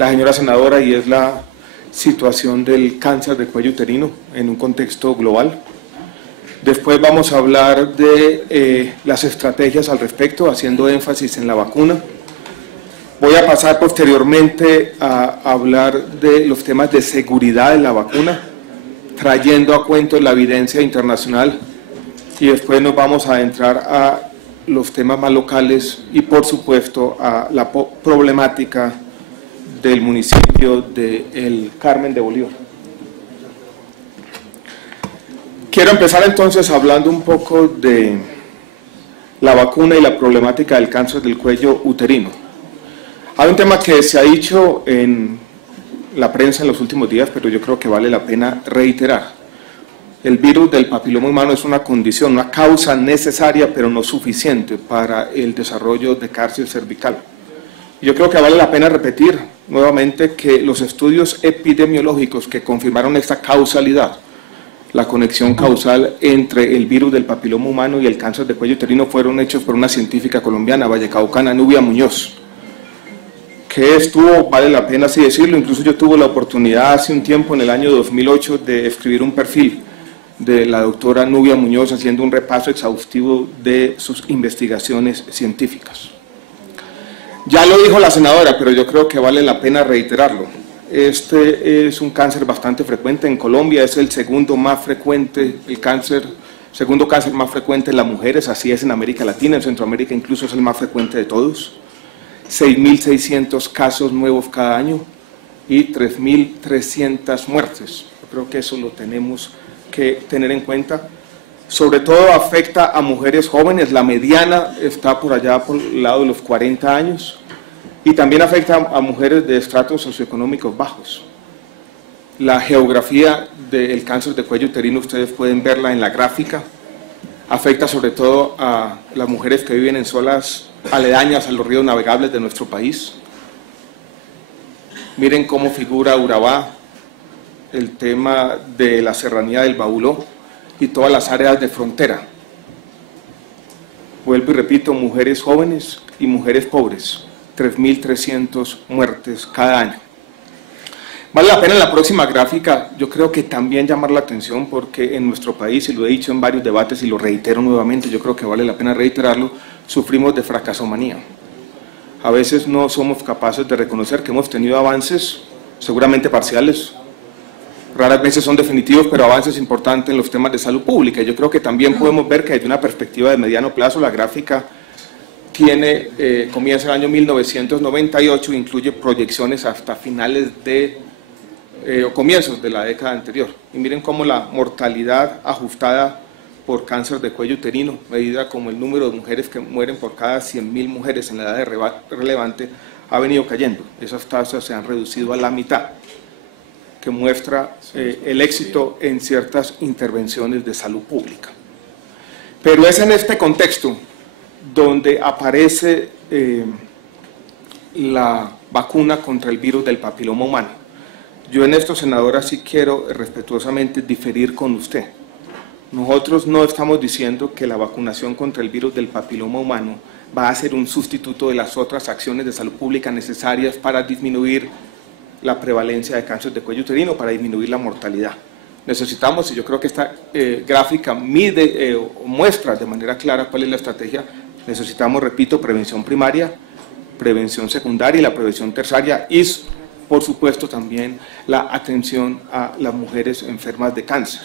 la señora senadora, y es la situación del cáncer de cuello uterino en un contexto global. Después vamos a hablar de las estrategias al respecto, haciendo énfasis en la vacuna. Voy a pasar posteriormente a hablar de los temas de seguridad de la vacuna, trayendo a cuento la evidencia internacional, y después nos vamos a entrar a los temas más locales y, por supuesto, a la problemática del municipio de El Carmen de Bolívar. Quiero empezar entonces hablando un poco de la vacuna y la problemática del cáncer del cuello uterino. Hay un tema que se ha dicho en la prensa en los últimos días, pero yo creo que vale la pena reiterar. El virus del papiloma humano es una condición, una causa necesaria, pero no suficiente para el desarrollo de cáncer cervical. Yo creo que vale la pena repetir nuevamente que los estudios epidemiológicos que confirmaron esta causalidad, la conexión causal entre el virus del papiloma humano y el cáncer de cuello uterino, fueron hechos por una científica colombiana, vallecaucana, Nubia Muñoz, que estuvo, vale la pena así decirlo, incluso yo tuve la oportunidad hace un tiempo, en el año 2008, de escribir un perfil de la doctora Nubia Muñoz, haciendo un repaso exhaustivo de sus investigaciones científicas. Ya lo dijo la senadora, pero yo creo que vale la pena reiterarlo. Este es un cáncer bastante frecuente en Colombia, es el segundo más frecuente, segundo cáncer más frecuente en las mujeres, así es en América Latina, en Centroamérica incluso es el más frecuente de todos. 6.600 casos nuevos cada año y 3.300 muertes. Yo creo que eso lo tenemos que tener en cuenta. Sobre todo afecta a mujeres jóvenes, la mediana está por allá por el lado de los 40 años, y también afecta a mujeres de estratos socioeconómicos bajos. La geografía del cáncer de cuello uterino, ustedes pueden verla en la gráfica, afecta sobre todo a las mujeres que viven en zonas aledañas a los ríos navegables de nuestro país. Miren cómo figura Urabá, el tema de la serranía del Bauló y todas las áreas de frontera. Vuelvo y repito, mujeres jóvenes y mujeres pobres, 3.300 muertes cada año. Vale la pena en la próxima gráfica, yo creo que también llamar la atención, porque en nuestro país, y lo he dicho en varios debates y lo reitero nuevamente, yo creo que vale la pena reiterarlo, sufrimos de fracasomanía. A veces no somos capaces de reconocer que hemos tenido avances, seguramente parciales, raras veces son definitivos, pero avances importantes en los temas de salud pública. Yo creo que también podemos ver que desde una perspectiva de mediano plazo, la gráfica comienza el año 1998, incluye proyecciones hasta finales o comienzos de la década anterior. Y miren cómo la mortalidad ajustada por cáncer de cuello uterino, medida como el número de mujeres que mueren por cada 100.000 mujeres en la edad relevante, ha venido cayendo. Esas tasas se han reducido a la mitad, que muestra el éxito en ciertas intervenciones de salud pública. Pero es en este contexto donde aparece la vacuna contra el virus del papiloma humano. Yo en esto, senadora, sí quiero respetuosamente diferir con usted. Nosotros no estamos diciendo que la vacunación contra el virus del papiloma humano va a ser un sustituto de las otras acciones de salud pública necesarias para disminuir la prevalencia de cáncer de cuello uterino, para disminuir la mortalidad. Necesitamos, y yo creo que esta gráfica muestra de manera clara cuál es la estrategia. Necesitamos, repito, prevención primaria, prevención secundaria y la prevención terciaria, y por supuesto también la atención a las mujeres enfermas de cáncer.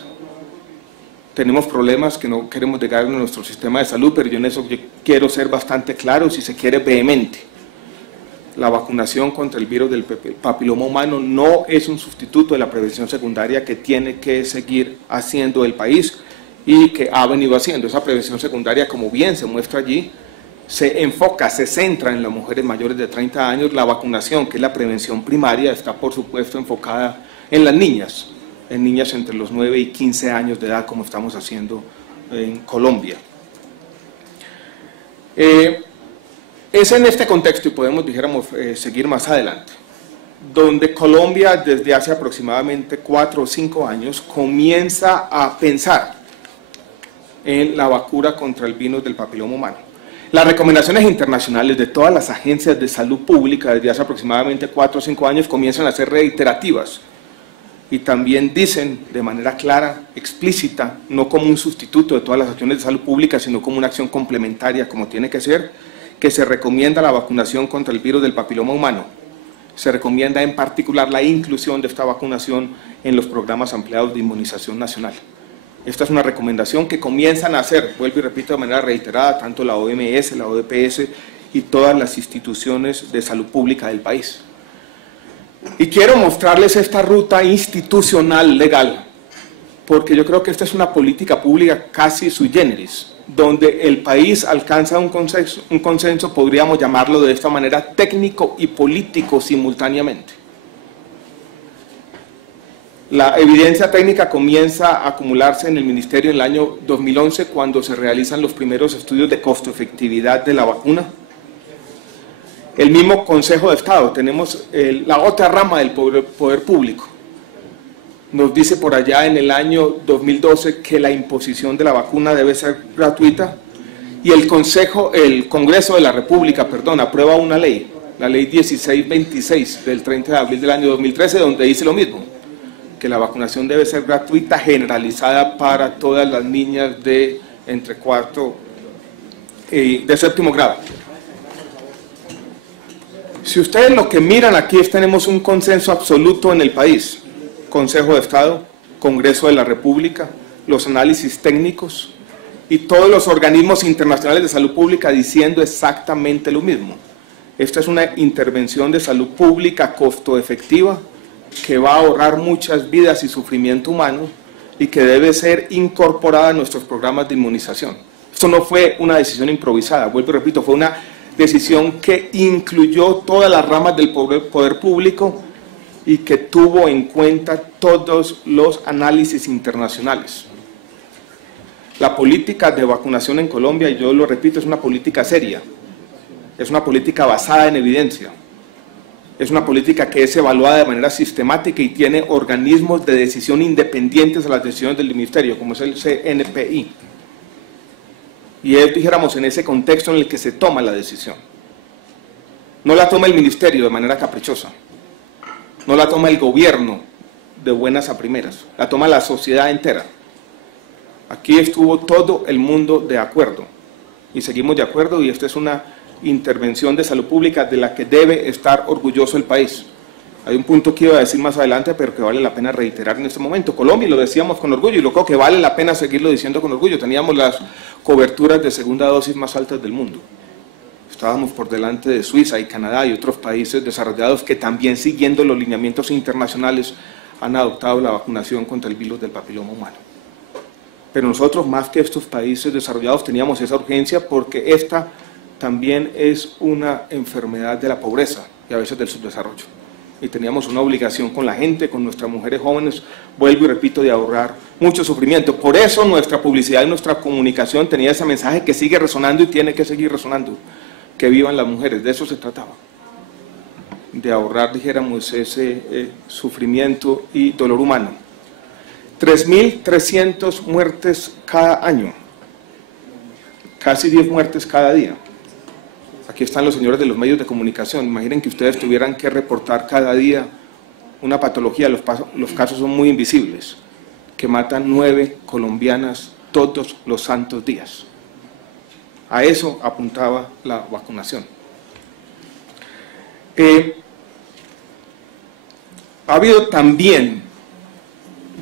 Tenemos problemas que no queremos negar en nuestro sistema de salud, pero yo en eso quiero ser bastante claro, si se quiere vehemente. La vacunación contra el virus del papiloma humano no es un sustituto de la prevención secundaria que tiene que seguir haciendo el país y que ha venido haciendo. Esa prevención secundaria, como bien se muestra allí, se enfoca, se centra en las mujeres mayores de 30 años. La vacunación, que es la prevención primaria, está por supuesto enfocada en las niñas, en niñas entre los 9 y 15 años de edad, como estamos haciendo en Colombia. Es en este contexto, y podemos, dijéramos, seguir más adelante, donde Colombia desde hace aproximadamente 4 o 5 años comienza a pensar en la vacuna contra el virus del papiloma humano. Las recomendaciones internacionales de todas las agencias de salud pública desde hace aproximadamente 4 o 5 años comienzan a ser reiterativas y también dicen de manera clara, explícita, no como un sustituto de todas las acciones de salud pública, sino como una acción complementaria, como tiene que ser, que se recomienda la vacunación contra el virus del papiloma humano. Se recomienda en particular la inclusión de esta vacunación en los programas ampliados de inmunización nacional. Esta es una recomendación que comienzan a hacer, vuelvo y repito de manera reiterada, tanto la OMS, la ODPS y todas las instituciones de salud pública del país. Y quiero mostrarles esta ruta institucional legal, porque yo creo que esta es una política pública casi sui generis, donde el país alcanza un consenso, podríamos llamarlo de esta manera, técnico y político simultáneamente. La evidencia técnica comienza a acumularse en el Ministerio en el año 2011, cuando se realizan los primeros estudios de costo-efectividad de la vacuna. El mismo Consejo de Estado, tenemos la otra rama del poder público, nos dice por allá en el año 2012 que la imposición de la vacuna debe ser gratuita, y el Congreso de la República, aprueba una ley, la ley 1626 del 30 de abril del año 2013, donde dice lo mismo, que la vacunación debe ser gratuita, generalizada para todas las niñas de entre cuarto y de séptimo grado. Si ustedes lo que miran aquí es, tenemos un consenso absoluto en el país, Consejo de Estado, Congreso de la República, los análisis técnicos y todos los organismos internacionales de salud pública diciendo exactamente lo mismo. Esta es una intervención de salud pública costo efectiva, que va a ahorrar muchas vidas y sufrimiento humano y que debe ser incorporada a nuestros programas de inmunización. Esto no fue una decisión improvisada, vuelvo y repito, fue una decisión que incluyó todas las ramas del poder público y que tuvo en cuenta todos los análisis internacionales. La política de vacunación en Colombia, y yo lo repito, es una política seria, es una política basada en evidencia. Es una política que es evaluada de manera sistemática y tiene organismos de decisión independientes a las decisiones del Ministerio, como es el CNPI. Y es, dijéramos, en ese contexto en el que se toma la decisión. No la toma el Ministerio de manera caprichosa, no la toma el gobierno de buenas a primeras, la toma la sociedad entera. Aquí estuvo todo el mundo de acuerdo, y seguimos de acuerdo, y esta es una intervención de salud pública de la que debe estar orgulloso el país. Hay un punto que iba a decir más adelante, pero que vale la pena reiterar en este momento. Colombia, y lo decíamos con orgullo, y lo creo que vale la pena seguirlo diciendo con orgullo, teníamos las coberturas de segunda dosis más altas del mundo. Estábamos por delante de Suiza y Canadá y otros países desarrollados que también, siguiendo los lineamientos internacionales, han adoptado la vacunación contra el virus del papiloma humano. Pero nosotros, más que estos países desarrollados, teníamos esa urgencia porque esta también es una enfermedad de la pobreza y a veces del subdesarrollo. Y teníamos una obligación con la gente, con nuestras mujeres jóvenes, vuelvo y repito, de ahorrar mucho sufrimiento. Por eso nuestra publicidad y nuestra comunicación tenía ese mensaje que sigue resonando y tiene que seguir resonando, que vivan las mujeres, de eso se trataba. De ahorrar, dijéramos, ese sufrimiento y dolor humano. 3.300 muertes cada año, casi 10 muertes cada día. Aquí están los señores de los medios de comunicación. Imaginen que ustedes tuvieran que reportar cada día una patología, los casos son muy invisibles, que matan 9 colombianas todos los santos días. A eso apuntaba la vacunación. Ha habido también,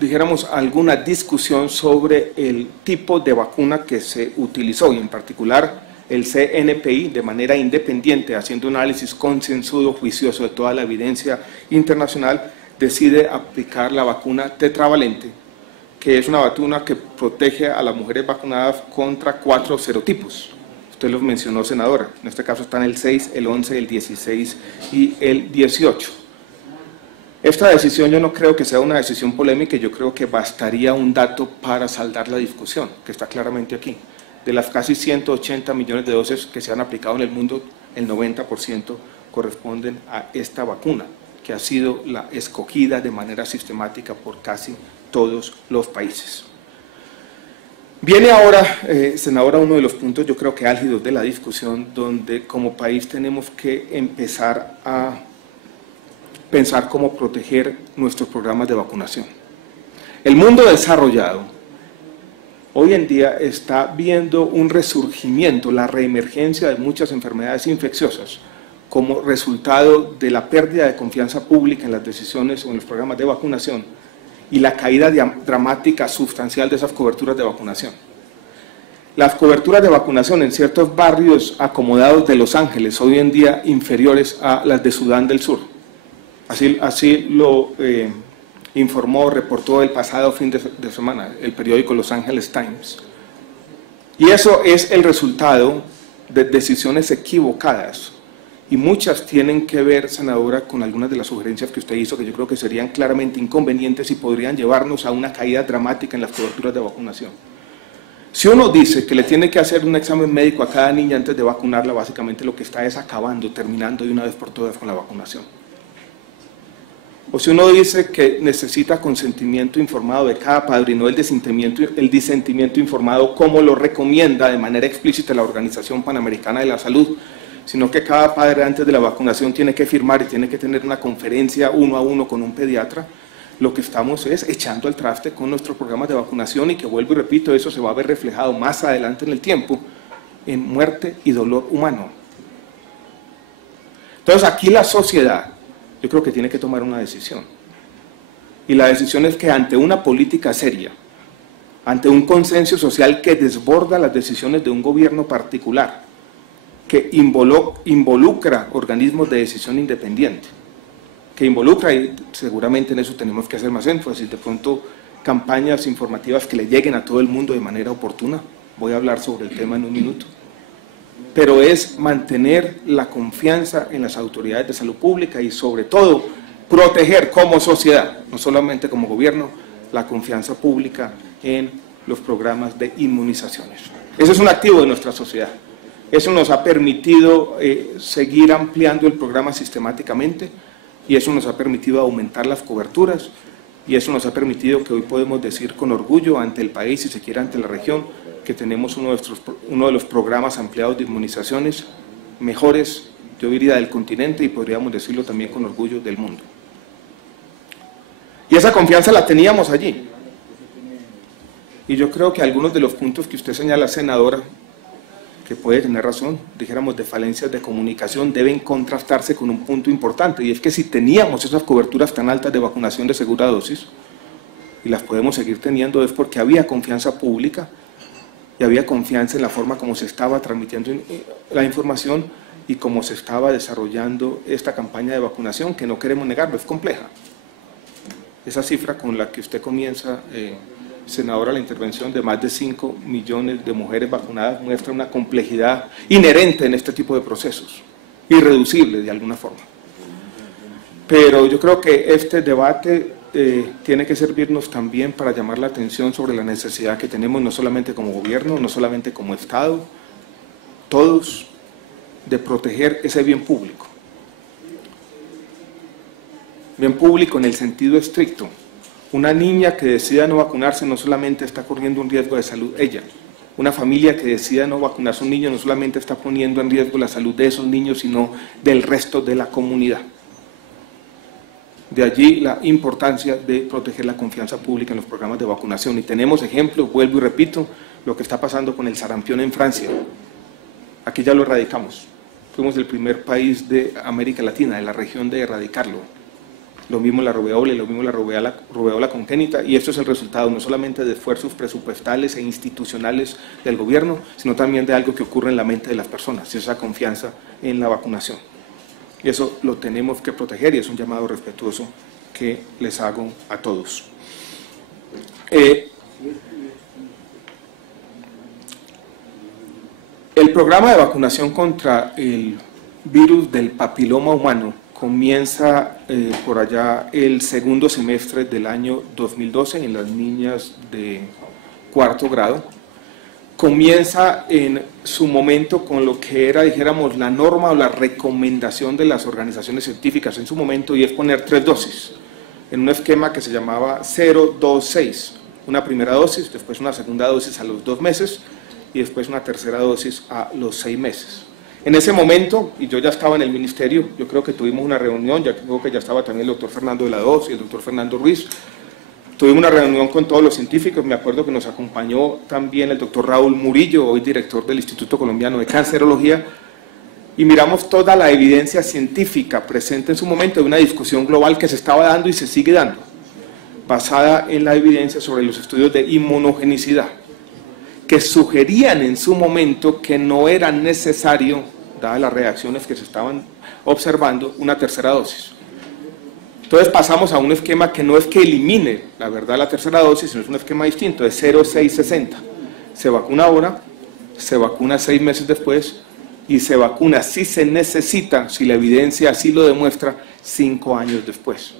dijéramos, alguna discusión sobre el tipo de vacuna que se utilizó, y en particular el CNPI, de manera independiente, haciendo un análisis concienzudo, juicioso de toda la evidencia internacional, decide aplicar la vacuna tetravalente, que es una vacuna que protege a las mujeres vacunadas contra 4 serotipos. Usted los mencionó, senadora, en este caso están el 6, el 11, el 16 y el 18. Esta decisión yo no creo que sea una decisión polémica, yo creo que bastaría un dato para saldar la discusión, que está claramente aquí. De las casi 180 millones de dosis que se han aplicado en el mundo, el 90% corresponden a esta vacuna, que ha sido la escogida de manera sistemática por casi todos los países. Viene ahora, senadora, uno de los puntos yo creo que álgidos de la discusión, donde como país tenemos que empezar a pensar cómo proteger nuestros programas de vacunación. El mundo desarrollado hoy en día está viendo un resurgimiento, la reemergencia de muchas enfermedades infecciosas como resultado de la pérdida de confianza pública en las decisiones o en los programas de vacunación y la caída dramática, sustancial de esas coberturas de vacunación. Las coberturas de vacunación en ciertos barrios acomodados de Los Ángeles, hoy en día inferiores a las de Sudán del Sur. Así lo informó, reportó el pasado fin de semana el periódico Los Angeles Times. Y eso es el resultado de decisiones equivocadas. Y muchas tienen que ver, senadora, con algunas de las sugerencias que usted hizo, que yo creo que serían claramente inconvenientes y podrían llevarnos a una caída dramática en las coberturas de vacunación. Si uno dice que le tiene que hacer un examen médico a cada niña antes de vacunarla, básicamente lo que está es acabando, terminando de una vez por todas con la vacunación. O si uno dice que necesita consentimiento informado de cada padre y no el disentimiento informado como lo recomienda de manera explícita la Organización Panamericana de la Salud, sino que cada padre antes de la vacunación tiene que firmar y tiene que tener una conferencia uno a uno con un pediatra, lo que estamos es echando al traste con nuestros programas de vacunación y que, vuelvo y repito, eso se va a ver reflejado más adelante en el tiempo en muerte y dolor humano. Entonces aquí la sociedad, yo creo que tiene que tomar una decisión. Y la decisión es que ante una política seria, ante un consenso social que desborda las decisiones de un gobierno particular, que involucra organismos de decisión independiente, que involucra, y seguramente en eso tenemos que hacer más énfasis, de pronto campañas informativas que le lleguen a todo el mundo de manera oportuna. Voy a hablar sobre el tema en un minuto. Pero es mantener la confianza en las autoridades de salud pública y sobre todo proteger como sociedad, no solamente como gobierno, la confianza pública en los programas de inmunizaciones. Ese es un activo de nuestra sociedad. Eso nos ha permitido seguir ampliando el programa sistemáticamente y eso nos ha permitido aumentar las coberturas y eso nos ha permitido que hoy podemos decir con orgullo ante el país, si se quiere ante la región, que tenemos uno de los programas ampliados de inmunizaciones mejores, yo diría, del continente y podríamos decirlo también con orgullo del mundo. Y esa confianza la teníamos allí. Y yo creo que algunos de los puntos que usted señala, senadora, que puede tener razón, dijéramos de falencias de comunicación, deben contrastarse con un punto importante, y es que si teníamos esas coberturas tan altas de vacunación de segunda dosis, y las podemos seguir teniendo, es porque había confianza pública, y había confianza en la forma como se estaba transmitiendo la información y cómo se estaba desarrollando esta campaña de vacunación, que no queremos negarlo, es compleja. Esa cifra con la que usted comienza, senadora, la intervención de más de 5 millones de mujeres vacunadas muestra una complejidad inherente en este tipo de procesos, irreducible de alguna forma. Pero yo creo que este debate tiene que servirnos también para llamar la atención sobre la necesidad que tenemos, no solamente como gobierno, no solamente como Estado, todos, de proteger ese bien público. Bien público en el sentido estricto. Una niña que decida no vacunarse no solamente está corriendo un riesgo de salud ella, una familia que decida no vacunarse a un niño no solamente está poniendo en riesgo la salud de esos niños, sino del resto de la comunidad. De allí la importancia de proteger la confianza pública en los programas de vacunación. Y tenemos ejemplos, vuelvo y repito, lo que está pasando con el sarampión en Francia. Aquí ya lo erradicamos. Fuimos el primer país de América Latina, de la región, de erradicarlo. Lo mismo la rubeola y lo mismo la rubeola congénita, y esto es el resultado no solamente de esfuerzos presupuestales e institucionales del gobierno, sino también de algo que ocurre en la mente de las personas, esa confianza en la vacunación. Y eso lo tenemos que proteger y es un llamado respetuoso que les hago a todos. El programa de vacunación contra el virus del papiloma humano comienza por allá el segundo semestre del año 2012 en las niñas de 4º grado. Comienza en su momento con lo que era, dijéramos, la norma o la recomendación de las organizaciones científicas en su momento, y es poner 3 dosis en un esquema que se llamaba 0-2-6. una primera dosis, después una segunda dosis a los 2 meses y después una tercera dosis a los 6 meses. En ese momento, y yo ya estaba en el ministerio, yo creo que tuvimos una reunión, ya creo que ya estaba también el doctor Fernando de la Hoz y el doctor Fernando Ruiz, tuvimos una reunión con todos los científicos, me acuerdo que nos acompañó también el doctor Raúl Murillo, hoy director del Instituto Colombiano de Cancerología, y miramos toda la evidencia científica presente en su momento de una discusión global que se estaba dando y se sigue dando, basada en la evidencia sobre los estudios de inmunogenicidad, que sugerían en su momento que no era necesario, dadas las reacciones que se estaban observando, una tercera dosis. Entonces pasamos a un esquema que no es que elimine, la verdad, la tercera dosis, sino es un esquema distinto, de 0-6-60. Se vacuna ahora, se vacuna 6 meses después, y se vacuna si se necesita, si la evidencia así lo demuestra, 5 años después.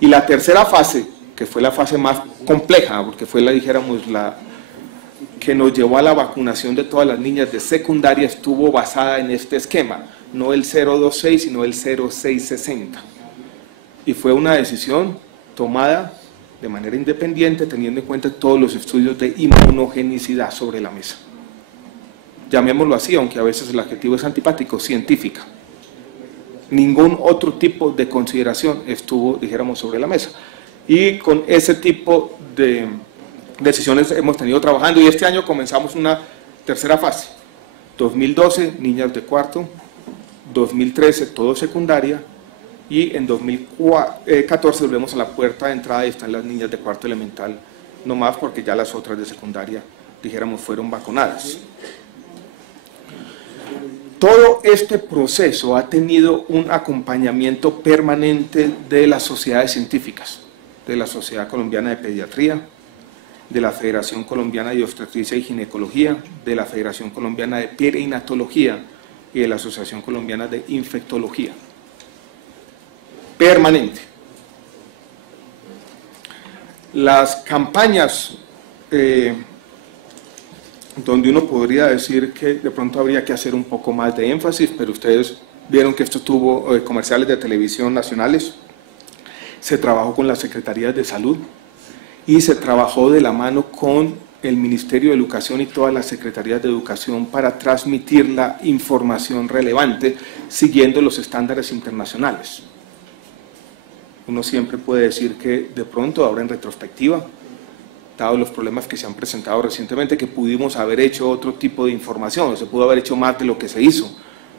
Y la tercera fase, que fue la fase más compleja, porque fue la, dijéramos, la que nos llevó a la vacunación de todas las niñas de secundaria, estuvo basada en este esquema, no el 0-2-6, sino el 0-6-60. Y fue una decisión tomada de manera independiente, teniendo en cuenta todos los estudios de inmunogenicidad sobre la mesa. Llamémoslo así, aunque a veces el adjetivo es antipático, científica. Ningún otro tipo de consideración estuvo, dijéramos, sobre la mesa. Y con ese tipo de decisiones hemos tenido trabajando, y este año comenzamos una tercera fase. 2012, niñas de cuarto, 2013, todo secundaria, y en 2014 volvemos a la puerta de entrada y están las niñas de cuarto elemental, no más porque ya las otras de secundaria, dijéramos, fueron vacunadas. Todo este proceso ha tenido un acompañamiento permanente de las sociedades científicas, de la Sociedad Colombiana de Pediatría, de la Federación Colombiana de Obstetricia y Ginecología, de la Federación Colombiana de Perinatología y de la Asociación Colombiana de Infectología. Permanente. Las campañas donde uno podría decir que de pronto habría que hacer un poco más de énfasis, pero ustedes vieron que esto tuvo comerciales de televisión nacionales, se trabajó con las secretarías de salud y se trabajó de la mano con el Ministerio de Educación y todas las secretarías de educación para transmitir la información relevante siguiendo los estándares internacionales. Uno siempre puede decir que de pronto, ahora en retrospectiva, dados los problemas que se han presentado recientemente, que pudimos haber hecho otro tipo de información, se pudo haber hecho más de lo que se hizo,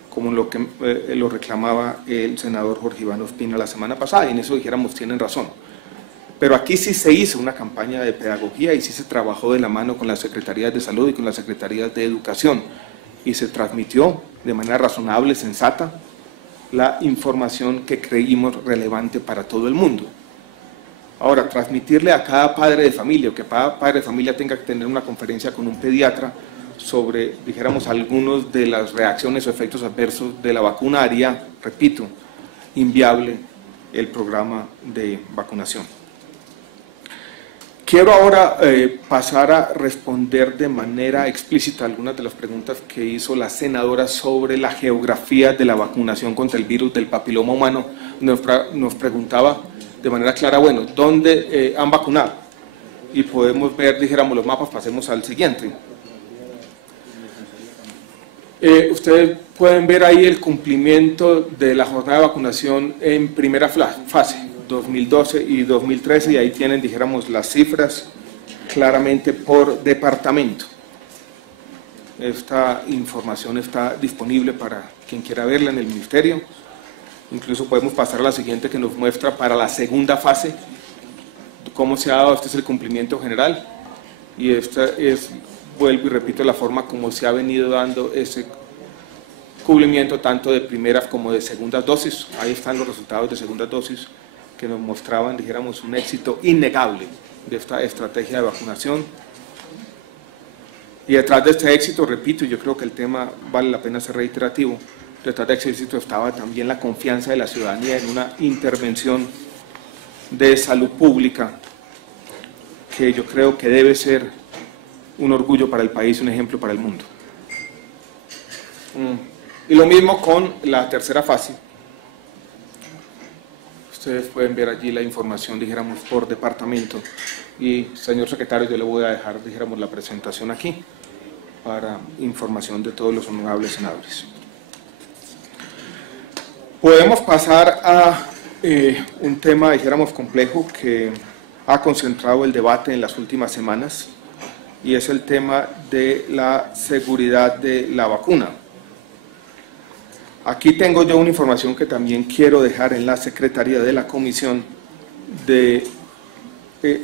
como lo que lo reclamaba el senador Jorge Iván Ospina la semana pasada, y en eso dijéramos tienen razón. Pero aquí sí se hizo una campaña de pedagogía y sí se trabajó de la mano con las secretarías de salud y con las secretarías de educación, y se transmitió de manera razonable, sensata, la información que creímos relevante para todo el mundo. Ahora, transmitirle a cada padre de familia, o que cada padre de familia tenga que tener una conferencia con un pediatra sobre, dijéramos, algunos de las reacciones o efectos adversos de la vacuna, haría, repito, inviable el programa de vacunación. Quiero ahora pasar a responder de manera explícita algunas de las preguntas que hizo la senadora sobre la geografía de la vacunación contra el virus del papiloma humano. Nos preguntaba de manera clara, bueno, ¿dónde han vacunado? Y podemos ver, dijéramos, los mapas. Pasemos al siguiente. Ustedes pueden ver ahí el cumplimiento de la jornada de vacunación en primera fase, 2012 y 2013, y ahí tienen, dijéramos, las cifras claramente por departamento. Esta información está disponible para quien quiera verla en el ministerio. Incluso podemos pasar a la siguiente, que nos muestra para la segunda fase cómo se ha dado. Este es el cumplimiento general, y esta es, vuelvo y repito, la forma como se ha venido dando ese cubrimiento tanto de primeras como de segundas dosis. Ahí están los resultados de segundas dosis que nos mostraban, dijéramos, un éxito innegable de esta estrategia de vacunación. Y detrás de este éxito, repito, yo creo que el tema vale la pena ser reiterativo, detrás de este éxito estaba también la confianza de la ciudadanía en una intervención de salud pública que yo creo que debe ser un orgullo para el país, un ejemplo para el mundo. Y lo mismo con la tercera fase. Ustedes pueden ver allí la información, dijéramos, por departamento Y, señor secretario, yo le voy a dejar, dijéramos, la presentación aquí para información de todos los honorables senadores. Podemos pasar a un tema, dijéramos, complejo que ha concentrado el debate en las últimas semanas, y es el tema de la seguridad de la vacuna. Aquí tengo yo una información que también quiero dejar en la Secretaría de la Comisión de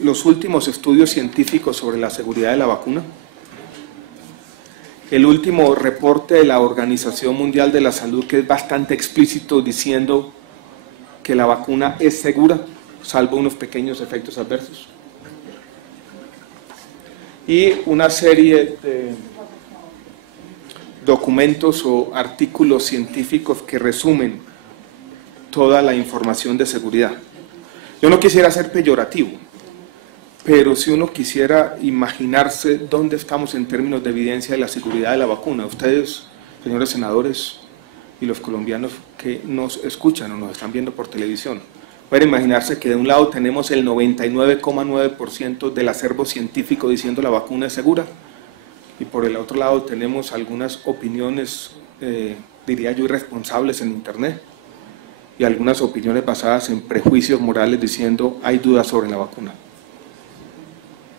los últimos estudios científicos sobre la seguridad de la vacuna. El último reporte de la Organización Mundial de la Salud, que es bastante explícito, diciendo que la vacuna es segura, salvo unos pequeños efectos adversos. Y una serie de documentos o artículos científicos que resumen toda la información de seguridad. Yo no quisiera ser peyorativo, pero si uno quisiera imaginarse dónde estamos en términos de evidencia de la seguridad de la vacuna, ustedes, señores senadores, y los colombianos que nos escuchan o nos están viendo por televisión, pueden imaginarse que de un lado tenemos el 99,9% del acervo científico diciendo la vacuna es segura, y por el otro lado tenemos algunas opiniones, diría yo, irresponsables en Internet, y algunas opiniones basadas en prejuicios morales diciendo hay dudas sobre la vacuna.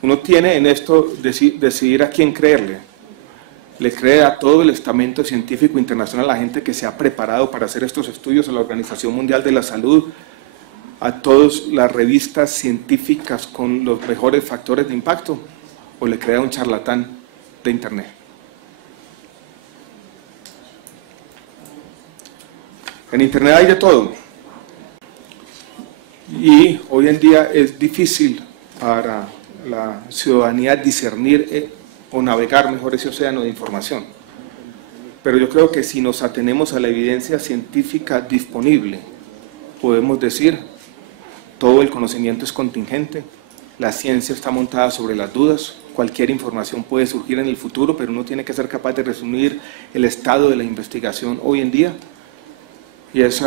Uno tiene en esto decidir a quién creerle. Le cree a todo el estamento científico internacional, a la gente que se ha preparado para hacer estos estudios, a la Organización Mundial de la Salud, a todas las revistas científicas con los mejores factores de impacto, o le cree a un charlatán de Internet. En Internet hay de todo, y hoy en día es difícil para la ciudadanía discernir o navegar mejor ese océano de información. Pero yo creo que si nos atenemos a la evidencia científica disponible, podemos decir, todo el conocimiento es contingente, la ciencia está montada sobre las dudas, cualquier información puede surgir en el futuro, pero uno tiene que ser capaz de resumir el estado de la investigación hoy en día, y ese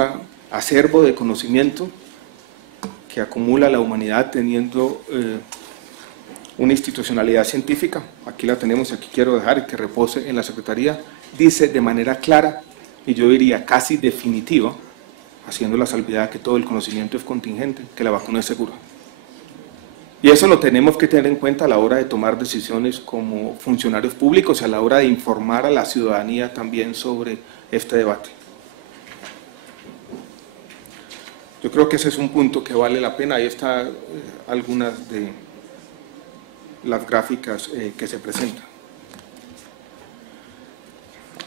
acervo de conocimiento que acumula la humanidad teniendo una institucionalidad científica, aquí la tenemos y aquí quiero dejar que repose en la Secretaría, dice de manera clara, y yo diría casi definitiva, haciendo la salvedad que todo el conocimiento es contingente, que la vacuna es segura. Y eso lo tenemos que tener en cuenta a la hora de tomar decisiones como funcionarios públicos y a la hora de informar a la ciudadanía también sobre este debate. Yo creo que ese es un punto que vale la pena. Ahí están algunas de las gráficas que se presentan.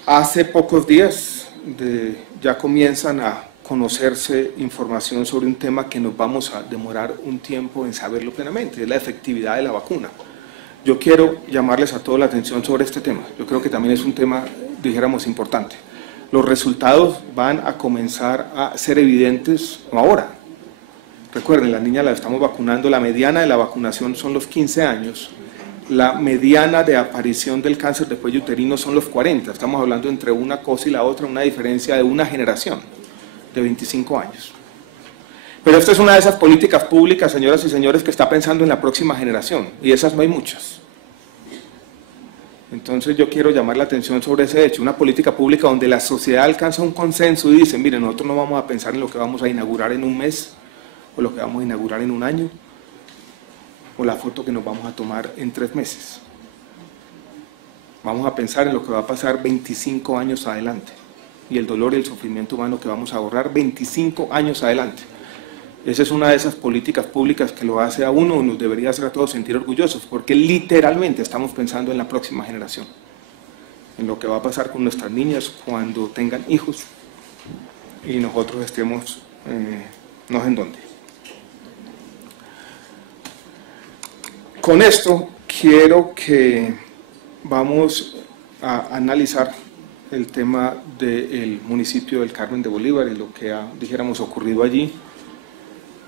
Hace pocos días ya comienzan a conocerse información sobre un tema que nos vamos a demorar un tiempo en saberlo plenamente, es la efectividad de la vacuna. Yo quiero llamarles a todos la atención sobre este tema. Yo creo que también es un tema, dijéramos, importante. Los resultados van a comenzar a ser evidentes ahora. Recuerden, las niñas las estamos vacunando, la mediana de la vacunación son los 15 años, la mediana de aparición del cáncer de cuello uterino son los 40, estamos hablando entre una cosa y la otra, una diferencia de una generación, de 25 años. Pero esta es una de esas políticas públicas, señoras y señores, que está pensando en la próxima generación, y esas no hay muchas. Entonces yo quiero llamar la atención sobre ese hecho, una política pública donde la sociedad alcanza un consenso y dice, mire, nosotros no vamos a pensar en lo que vamos a inaugurar en un mes, o lo que vamos a inaugurar en un año, o la foto que nos vamos a tomar en 3 meses. Vamos a pensar en lo que va a pasar 25 años adelante, y el dolor y el sufrimiento humano que vamos a ahorrar 25 años adelante. Esa es una de esas políticas públicas que lo hace a uno, nos debería hacer a todos sentir orgullosos, porque literalmente estamos pensando en la próxima generación, en lo que va a pasar con nuestras niñas cuando tengan hijos y nosotros estemos, no sé en dónde. Con esto quiero que vamos a analizar el tema del municipio del Carmen de Bolívar y lo que ha, dijéramos, ocurrido allí.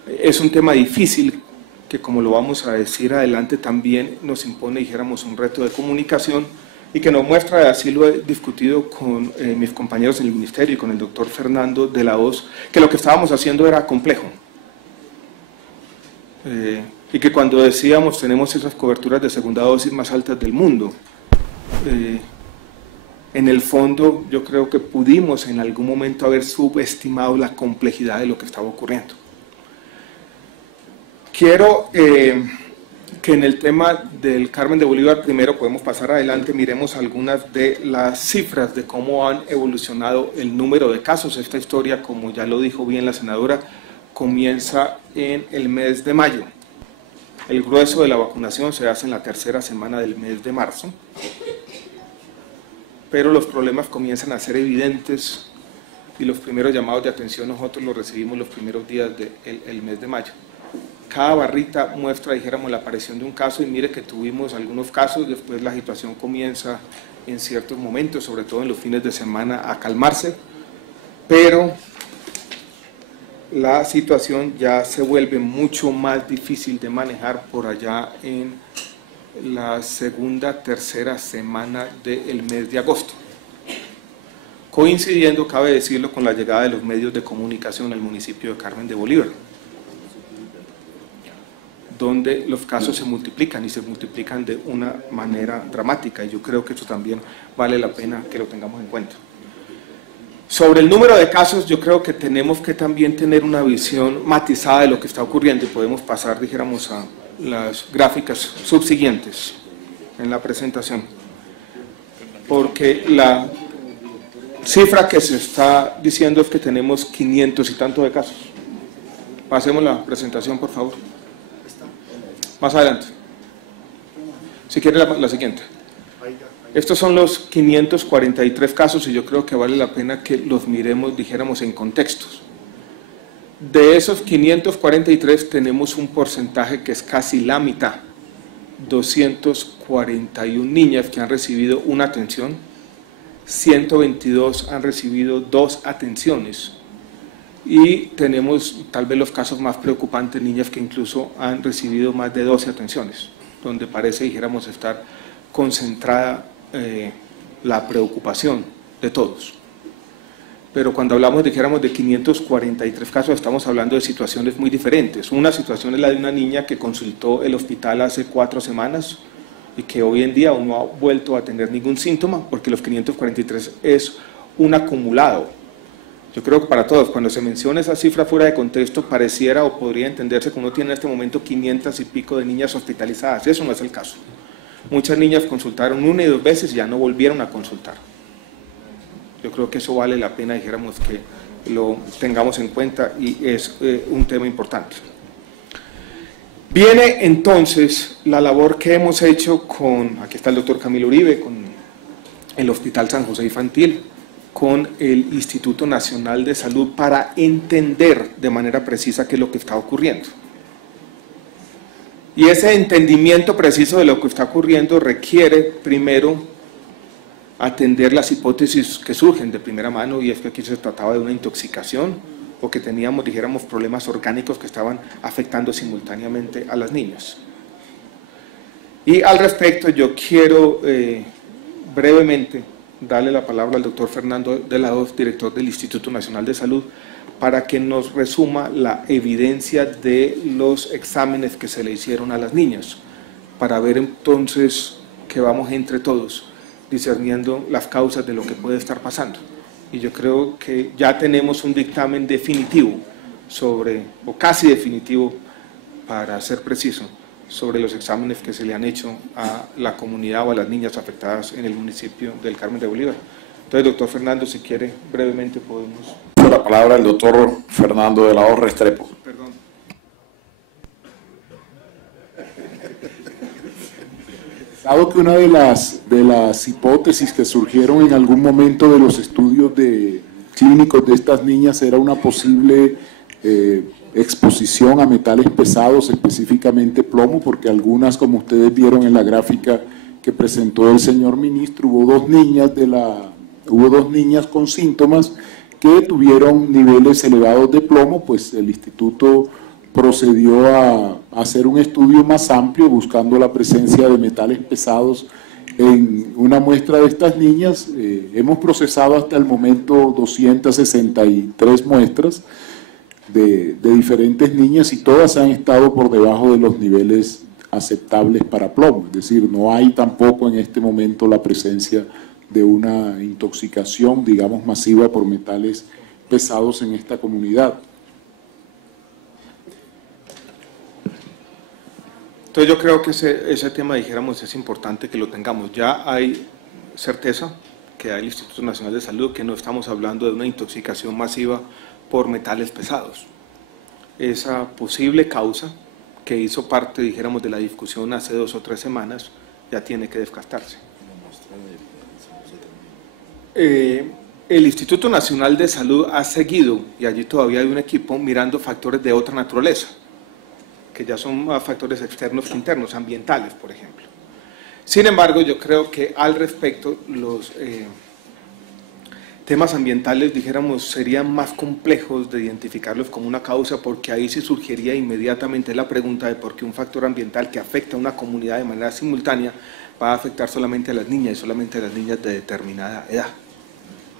Es un tema difícil que, como lo vamos a decir adelante, también nos impone, dijéramos, un reto de comunicación y que nos muestra, así lo he discutido con mis compañeros en el ministerio y con el doctor Fernando de la Hoz, que lo que estábamos haciendo era complejo. y que cuando decíamos tenemos esas coberturas de segunda dosis más altas del mundo, en el fondo yo creo que pudimos en algún momento haber subestimado la complejidad de lo que estaba ocurriendo. Quiero que en el tema del Carmen de Bolívar, primero podemos pasar adelante, miremos algunas de las cifras de cómo han evolucionado el número de casos. Esta historia, como ya lo dijo bien la senadora, comienza en el mes de mayo. El grueso de la vacunación se hace en la tercera semana del mes de marzo, pero los problemas comienzan a ser evidentes y los primeros llamados de atención nosotros los recibimos los primeros días del mes de mayo. Cada barrita muestra, dijéramos, la aparición de un caso, y mire que tuvimos algunos casos, después la situación comienza en ciertos momentos, sobre todo en los fines de semana, a calmarse, pero la situación ya se vuelve mucho más difícil de manejar por allá en la segunda, tercera semana del mes de agosto, coincidiendo, cabe decirlo, con la llegada de los medios de comunicación al municipio de Carmen de Bolívar, donde los casos se multiplican y se multiplican de una manera dramática, y yo creo que eso también vale la pena que lo tengamos en cuenta. Sobre el número de casos, yo creo que tenemos que también tener una visión matizada de lo que está ocurriendo, y podemos pasar, dijéramos, a las gráficas subsiguientes en la presentación, porque la cifra que se está diciendo es que tenemos 500 y tanto de casos. Pasemos la presentación, por favor. Más adelante. Si quiere la siguiente. Estos son los 543 casos y yo creo que vale la pena que los miremos, dijéramos, en contextos. De esos 543 tenemos un porcentaje que es casi la mitad, 241 niñas que han recibido una atención, 122 han recibido 2 atenciones, y tenemos tal vez los casos más preocupantes, niñas que incluso han recibido más de 12 atenciones, donde parece, dijéramos, estar concentrada la preocupación de todos. Pero cuando hablamos, dijéramos, de 543 casos, estamos hablando de situaciones muy diferentes. Una situación es la de una niña que consultó el hospital hace 4 semanas y que hoy en día aún no ha vuelto a tener ningún síntoma, porque los 543 es un acumulado. Yo creo que para todos, cuando se menciona esa cifra fuera de contexto, pareciera o podría entenderse que uno tiene en este momento 500 y pico de niñas hospitalizadas. Eso no es el caso. Muchas niñas consultaron 1 y 2 veces y ya no volvieron a consultar. Yo creo que eso vale la pena, dijéramos, que lo tengamos en cuenta, y es un tema importante. Viene entonces la labor que hemos hecho con, aquí está el doctor Camilo Uribe, con el Hospital San José Infantil, con el Instituto Nacional de Salud, para entender de manera precisa qué es lo que está ocurriendo. Y ese entendimiento preciso de lo que está ocurriendo requiere, primero, atender las hipótesis que surgen de primera mano, y es que aquí se trataba de una intoxicación, o que teníamos, dijéramos, problemas orgánicos que estaban afectando simultáneamente a las niñas. Y al respecto yo quiero brevemente darle la palabra al doctor Fernando de la Hoz, director del Instituto Nacional de Salud, para que nos resuma la evidencia de los exámenes que se le hicieron a las niñas, para ver entonces que vamos entre todos discerniendo las causas de lo que puede estar pasando. Y yo creo que ya tenemos un dictamen definitivo sobre, o casi definitivo, para ser preciso, sobre los exámenes que se le han hecho a la comunidad o a las niñas afectadas en el municipio del Carmen de Bolívar. Entonces, doctor Fernando, si quiere, brevemente podemos... La palabra al doctor Fernando de la Hoz Restrepo. Perdón. Dado que una de las hipótesis que surgieron en algún momento de los estudios clínicos de estas niñas era una posible exposición a metales pesados, específicamente plomo, porque algunas, como ustedes vieron en la gráfica que presentó el señor ministro, hubo dos niñas con síntomas que tuvieron niveles elevados de plomo. Pues el instituto procedió a hacer un estudio más amplio buscando la presencia de metales pesados en una muestra de estas niñas. Hemos procesado hasta el momento 263 muestras, de diferentes niñas y todas han estado por debajo de los niveles aceptables para plomo. Es decir, no hay tampoco en este momento la presencia de una intoxicación, digamos, masiva por metales pesados en esta comunidad. Entonces yo creo que ese tema, dijéramos, es importante que lo tengamos. Ya hay certeza que da el Instituto Nacional de Salud que no estamos hablando de una intoxicación masiva por metales pesados. Esa posible causa que hizo parte, dijéramos, de la discusión hace 2 o 3 semanas, ya tiene que descartarse. El Instituto Nacional de Salud ha seguido, y allí todavía hay un equipo, mirando factores de otra naturaleza, que ya son más factores externos que internos, ambientales, por ejemplo. Sin embargo, yo creo que al respecto, los temas ambientales, dijéramos, serían más complejos de identificarlos como una causa, porque ahí sí surgiría inmediatamente la pregunta de por qué un factor ambiental que afecta a una comunidad de manera simultánea va a afectar solamente a las niñas y solamente a las niñas de determinada edad.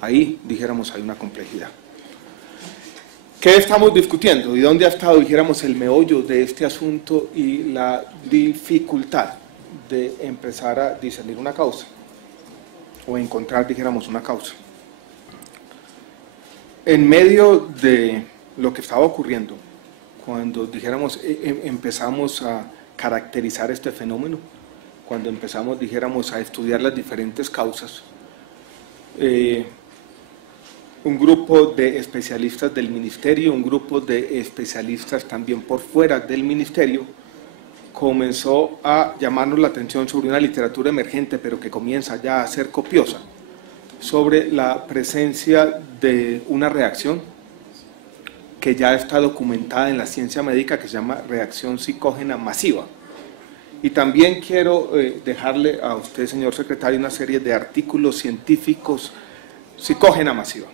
Ahí, dijéramos, hay una complejidad. ¿Qué estamos discutiendo? ¿Y dónde ha estado, dijéramos, el meollo de este asunto y la dificultad de empezar a discernir una causa? O encontrar, dijéramos, una causa. En medio de lo que estaba ocurriendo, cuando, dijéramos, empezamos a caracterizar este fenómeno, cuando empezamos, dijéramos, a estudiar las diferentes causas, un grupo de especialistas del ministerio, un grupo de especialistas también por fuera del ministerio, comenzó a llamarnos la atención sobre una literatura emergente, pero que comienza ya a ser copiosa, sobre la presencia de una reacción que ya está documentada en la ciencia médica, que se llama reacción psicógena masiva. Y también quiero dejarle a usted, señor secretario, una serie de artículos científicos psicógena masiva,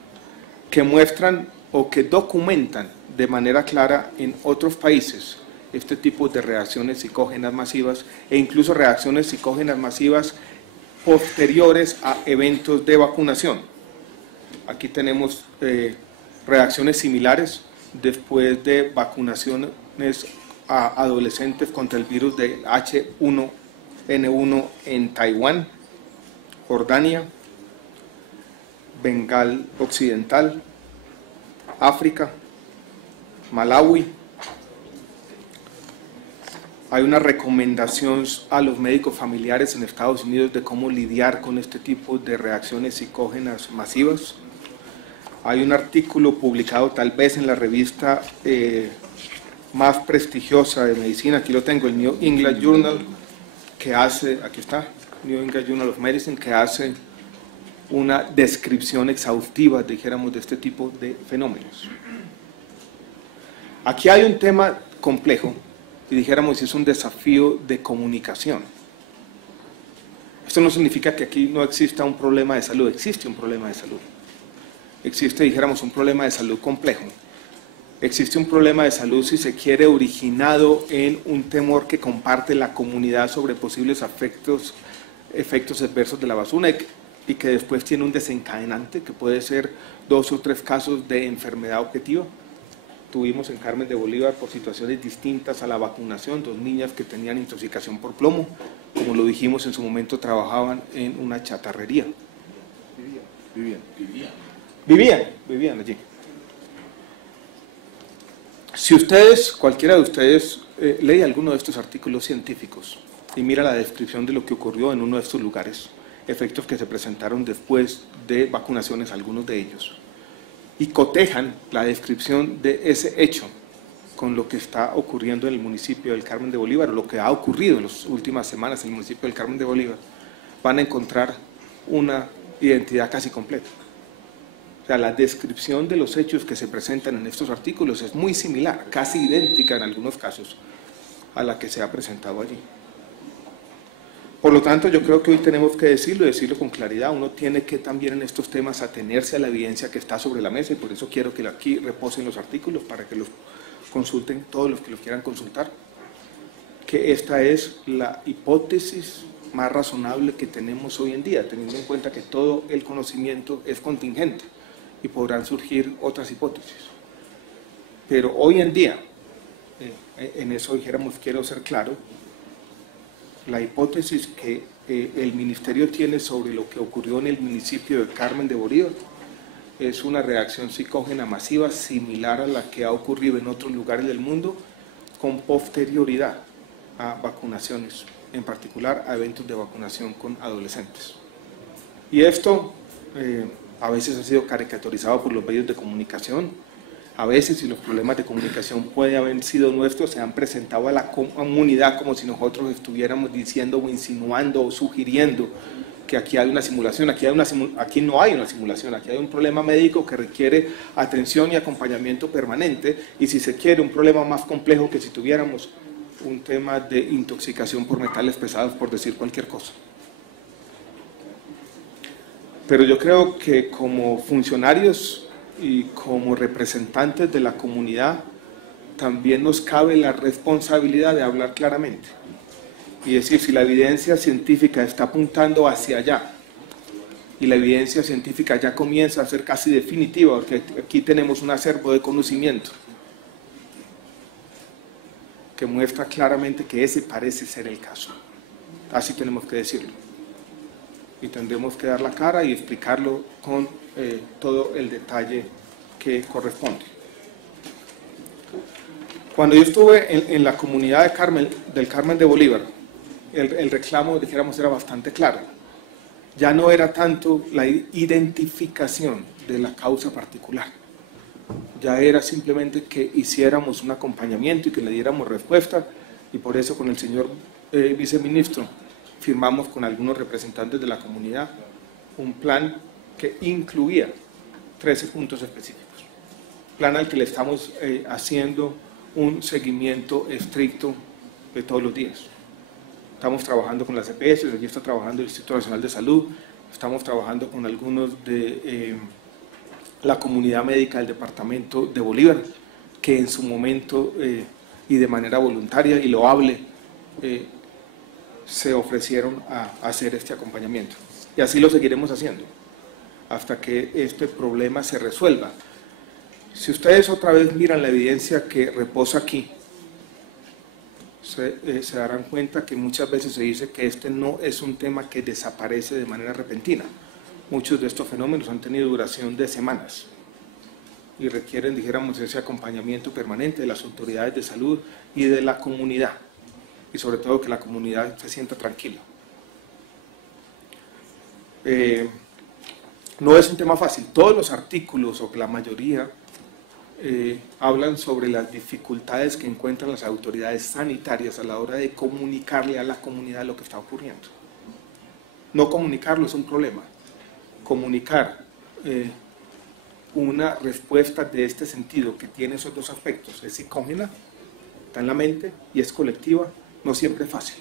que muestran o que documentan de manera clara en otros países este tipo de reacciones psicógenas masivas e incluso reacciones psicógenas masivas posteriores a eventos de vacunación. Aquí tenemos reacciones similares después de vacunaciones a adolescentes contra el virus de H1N1 en Taiwán, Jordania, Bengal Occidental, África, Malawi. Hay una recomendación a los médicos familiares en Estados Unidos de cómo lidiar con este tipo de reacciones psicógenas masivas. Hay un artículo publicado tal vez en la revista más prestigiosa de medicina, aquí lo tengo, el New England Journal, que hace, aquí está, New England Journal of Medicine, que hace una descripción exhaustiva, dijéramos, de este tipo de fenómenos. Aquí hay un tema complejo, y dijéramos, es un desafío de comunicación. Esto no significa que aquí no exista un problema de salud, existe un problema de salud. Existe, dijéramos, un problema de salud complejo. Existe un problema de salud, si se quiere, originado en un temor que comparte la comunidad sobre posibles efectos adversos de la vacuna y que después tiene un desencadenante que puede ser 2 o 3 casos de enfermedad objetiva. Tuvimos en Carmen de Bolívar, por situaciones distintas a la vacunación, 2 niñas que tenían intoxicación por plomo, como lo dijimos en su momento, trabajaban en una chatarrería. Vivían allí. Si ustedes, cualquiera de ustedes, lee alguno de estos artículos científicos y mira la descripción de lo que ocurrió en uno de estos lugares, efectos que se presentaron después de vacunaciones, algunos de ellos, y cotejan la descripción de ese hecho con lo que está ocurriendo en el municipio del Carmen de Bolívar, o lo que ha ocurrido en las últimas semanas en el municipio del Carmen de Bolívar, van a encontrar una identidad casi completa. O sea, la descripción de los hechos que se presentan en estos artículos es muy similar, casi idéntica en algunos casos, a la que se ha presentado allí. Por lo tanto, yo creo que hoy tenemos que decirlo con claridad. Uno tiene que también en estos temas atenerse a la evidencia que está sobre la mesa, y por eso quiero que aquí reposen los artículos para que los consulten todos los que los quieran consultar, que esta es la hipótesis más razonable que tenemos hoy en día, teniendo en cuenta que todo el conocimiento es contingente y podrán surgir otras hipótesis. Pero hoy en día, en eso dijéramos, quiero ser claro, la hipótesis que el Ministerio tiene sobre lo que ocurrió en el municipio de Carmen de Bolívar es una reacción psicógena masiva similar a la que ha ocurrido en otros lugares del mundo con posterioridad a vacunaciones, en particular a eventos de vacunación con adolescentes. Y esto a veces ha sido caricaturizado por los medios de comunicación, a veces, si los problemas de comunicación pueden haber sido nuestros, se han presentado a la comunidad como si nosotros estuviéramos diciendo o insinuando o sugiriendo que aquí hay una simulación. Aquí no hay una simulación, aquí hay un problema médico que requiere atención y acompañamiento permanente, y si se quiere, un problema más complejo que si tuviéramos un tema de intoxicación por metales pesados, por decir cualquier cosa. Pero yo creo que como funcionarios y como representantes de la comunidad, también nos cabe la responsabilidad de hablar claramente y decir, si la evidencia científica está apuntando hacia allá y la evidencia científica ya comienza a ser casi definitiva, porque aquí tenemos un acervo de conocimiento que muestra claramente que ese parece ser el caso, así tenemos que decirlo, y tendremos que dar la cara y explicarlo con todo el detalle que corresponde. Cuando yo estuve en la comunidad del Carmen de Bolívar, el reclamo, dijéramos, era bastante claro. Ya no era tanto la identificación de la causa particular, ya era simplemente que hiciéramos un acompañamiento y que le diéramos respuesta, y por eso con el señor viceministro firmamos con algunos representantes de la comunidad un plan que incluía 13 puntos específicos, plan al que le estamos haciendo un seguimiento estricto de todos los días. Estamos trabajando con las EPS, allí está trabajando el Instituto Nacional de Salud, estamos trabajando con algunos de la comunidad médica del departamento de Bolívar, que en su momento y de manera voluntaria y loable se ofrecieron a hacer este acompañamiento. Y así lo seguiremos haciendo, hasta que este problema se resuelva. Si ustedes otra vez miran la evidencia que reposa aquí, se darán cuenta que muchas veces se dice que este no es un tema que desaparece de manera repentina. Muchos de estos fenómenos han tenido duración de semanas y requieren, dijéramos, ese acompañamiento permanente de las autoridades de salud y de la comunidad, y sobre todo que la comunidad se sienta tranquila. No es un tema fácil. Todos los artículos, o la mayoría, hablan sobre las dificultades que encuentran las autoridades sanitarias a la hora de comunicarle a la comunidad lo que está ocurriendo. No comunicarlo es un problema. Comunicar una respuesta de este sentido, que tiene esos dos aspectos, es psicógena, está en la mente, y es colectiva, no siempre es fácil.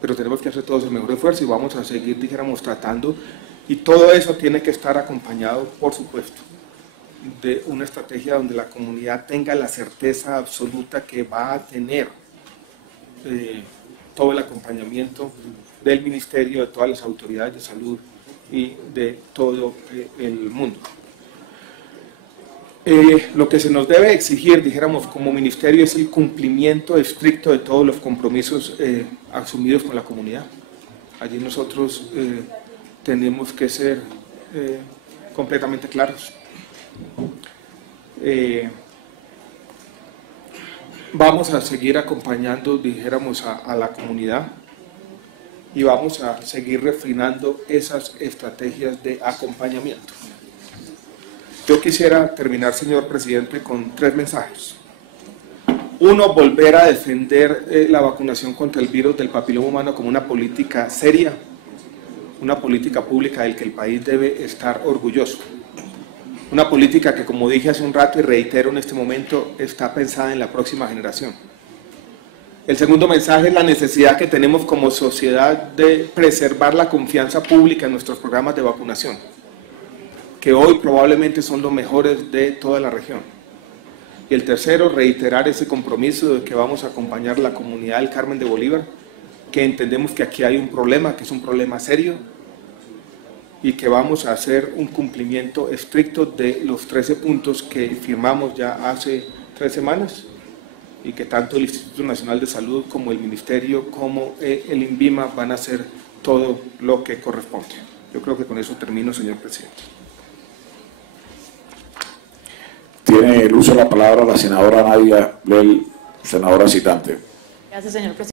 Pero tenemos que hacer todos el mejor esfuerzo y vamos a seguir, dijéramos, tratando, y todo eso tiene que estar acompañado, por supuesto, de una estrategia donde la comunidad tenga la certeza absoluta que va a tener todo el acompañamiento del Ministerio, de todas las autoridades de salud y de todo el mundo. Lo que se nos debe exigir, dijéramos, como ministerio, es el cumplimiento estricto de todos los compromisos asumidos con la comunidad. Allí nosotros tenemos que ser completamente claros. Vamos a seguir acompañando, dijéramos, a la comunidad, y vamos a seguir refinando esas estrategias de acompañamiento. Yo quisiera terminar, señor presidente, con 3 mensajes. Uno, volver a defender la vacunación contra el virus del papiloma humano como una política seria, una política pública del que el país debe estar orgulloso. Una política que, como dije hace un rato y reitero en este momento, está pensada en la próxima generación. El segundo mensaje es la necesidad que tenemos como sociedad de preservar la confianza pública en nuestros programas de vacunación, que hoy probablemente son los mejores de toda la región. Y el tercero, reiterar ese compromiso de que vamos a acompañar a la comunidad del Carmen de Bolívar, que entendemos que aquí hay un problema, que es un problema serio, y que vamos a hacer un cumplimiento estricto de los 13 puntos que firmamos ya hace 3 semanas y que tanto el Instituto Nacional de Salud como el Ministerio como el INVIMA van a hacer todo lo que corresponde. Yo creo que con eso termino, señor presidente. Tiene el uso de la palabra la senadora Nadia Lel, senadora citante. Gracias, señor presidente.